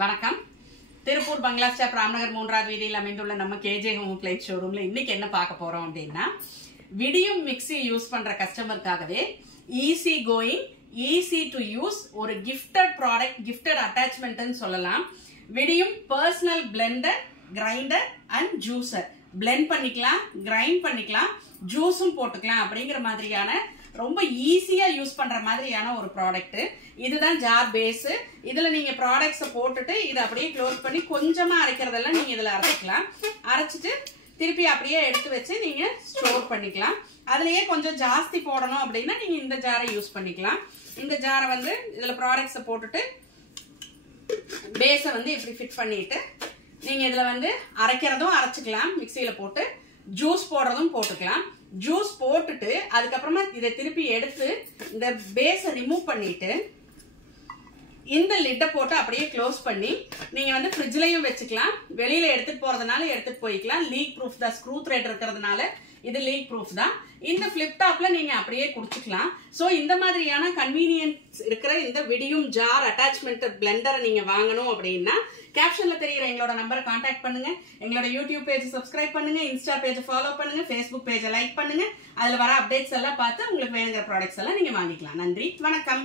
வணக்கம். திருப்பூர் பங்களா ஸ்டாப் ராம்நகர் 3வது வீதியில் அமைந்துள்ள நம்ம கேஜே ஹோம் அப்ளையன்ஸ் ஷோரூம்ல இன்னைக்கு என்ன பார்க்க போறோம் அப்படின்னா, விடியும் மிக்ஸி யூஸ் பண்ற கஸ்டமருக்காகவே easy going, easy to use ஒரு கிஃப்டட் ப்ராடக்ட், கிஃப்டட் அட்டாச்மெண்ட்னு சொல்லலாம். Vidiem personal blender, grinder and juicer. Blend பண்ணிக்கலாம், கிரைண்ட் பண்ணிக்கலாம், ஜூஸும் போட்டுக்கலாம் அப்படிங்கிற மாதிரியான ரொம்ப ஈஸியா யூஸ் பண்ற மாதிரியான ஒரு ப்ராடக்ட். இதுதான் ஜார் பேஸ். இதுல நீங்க ப்ராடக்ட்ஸை போட்டுட்டு இதை அப்படியே க்ளோஸ் பண்ணி கொஞ்சமா அரைக்கிறதெல்லாம் நீங்க இதுல அரைச்சிக்கலாம். அரைச்சிட்டு திருப்பி அப்படியே எடுத்து வச்சு நீங்க ஸ்டோர் பண்ணிக்கலாம். அதுலயே கொஞ்சம் ஜாஸ்தி போடணும் அப்படின்னா நீங்க இந்த ஜாரை யூஸ் பண்ணிக்கலாம். இந்த ஜாரை வந்து இதுல ப்ராடக்ட்ஸை போட்டுட்டு பேஸை வந்து இப்படி ஃபிட் பண்ணிட்டு நீங்க இதுல வந்து அரைக்கிறதும் அரைச்சிக்கலாம், மிக்சியில போட்டு ஜூஸ் போடுறதும் போட்டுக்கலாம். ஜூஸ் போட்டுட்டு அதுக்கப்புறமா இதை திருப்பி எடுத்து இந்த பேஸை ரிமூவ் பண்ணிட்டு இந்த லிட்டை போட்டு அப்படியே க்ளோஸ் பண்ணி நீங்க வந்து ஃப்ரிட்ஜ்லயும் வச்சுக்கலாம். வெளியில எடுத்துட்டு போறதுனால எடுத்துட்டு போய்க்கலாம். லீக் ப்ரூஃப் தான், ஸ்க்ரூ த்ரெட் இருக்கிறதுனால இது லீக் ப்ரூஃப் தான். இந்த ஃபிளிப் டாப்ல நீங்க அப்படியே குடிச்சுக்கலாம். சோ இந்த மாதிரியான கன்வீனியன்ஸ் இருக்கிற இந்த விடியும் ஜார் அட்டாச்மெண்ட் பிளெண்டரை நீங்க வாங்கணும் அப்படின்னா கேப்ஷன்ல தெரியுற எங்களோட நம்பரை கான்டாக்ட் பண்ணுங்க. எங்களோட யூடியூப் பேஜ் சப்ஸ்கிரைப் பண்ணுங்க, இன்ஸ்டா பேஜ் ஃபாலோ பண்ணுங்க, ஃபேஸ்புக் பேஜை லைக் பண்ணுங்க. அதுல வர அப்டேட்ஸ் எல்லாம் பார்த்து உங்களுக்கு வேணுங்கிற ப்ராடக்ட்ஸ் எல்லாம் நீங்க வாங்கிக்கலாம். நன்றி, வணக்கம்.